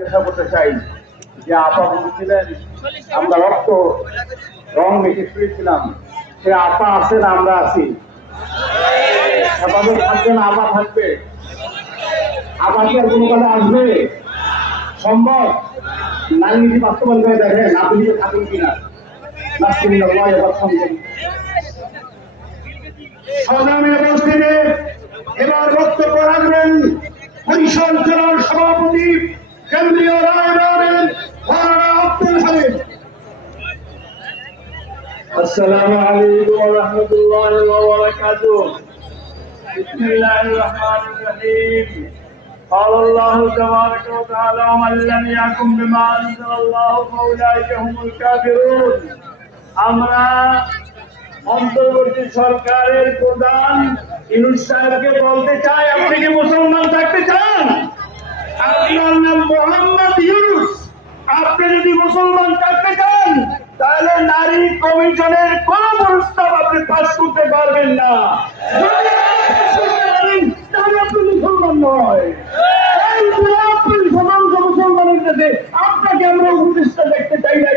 জিজ্ঞাসা করতে চাই যে আপা বলেছিলেন আমরা রক্ত রং মেখে শুয়েছিলাম, সে আপা আছে না আমরা আছি? হেফাজত থাকবে না আপা থাকবে? আবার কি আর কোনো কালে আসবে? সম্ভব? নারী নীতি বাস্তবায়ন করে দেখেন আপনি নিজে থাকুন কিনা। সংগ্রামী উপস্থিতি এবার বক্তব্য রাখবেন পরিষদ জেলার সভাপতি কেন্দ্রীয় রায়বারের আব্দুল হামিদ। السلام عليكم ورحمة الله وبركاته. بسم الله الرحمن الرحيم. قال الله تبارك وتعالى ومن لم يحكم بما أنزل الله فأولئك هم الكافرون. আমরা অন্তর্বর্তী সরকারের প্রধান ইউনূস সাহেবকে বলতে চাই, আপনি কি মুসলমান থাকতে চান? আপনার নাম মোহাম্মদ ইউনূস। আপনি যদি মুসলমান থাকতে চান তাহলে নারী কমিশনের কোন প্রস্তাব আপনি পাস করতে পারবেন না। তাহলে আপনি মুসলমান নয়। আপনি সমস্ত মুসলমানের কাছে আপনাকে আমরা উপদেষ্টা দেখতে চাই না।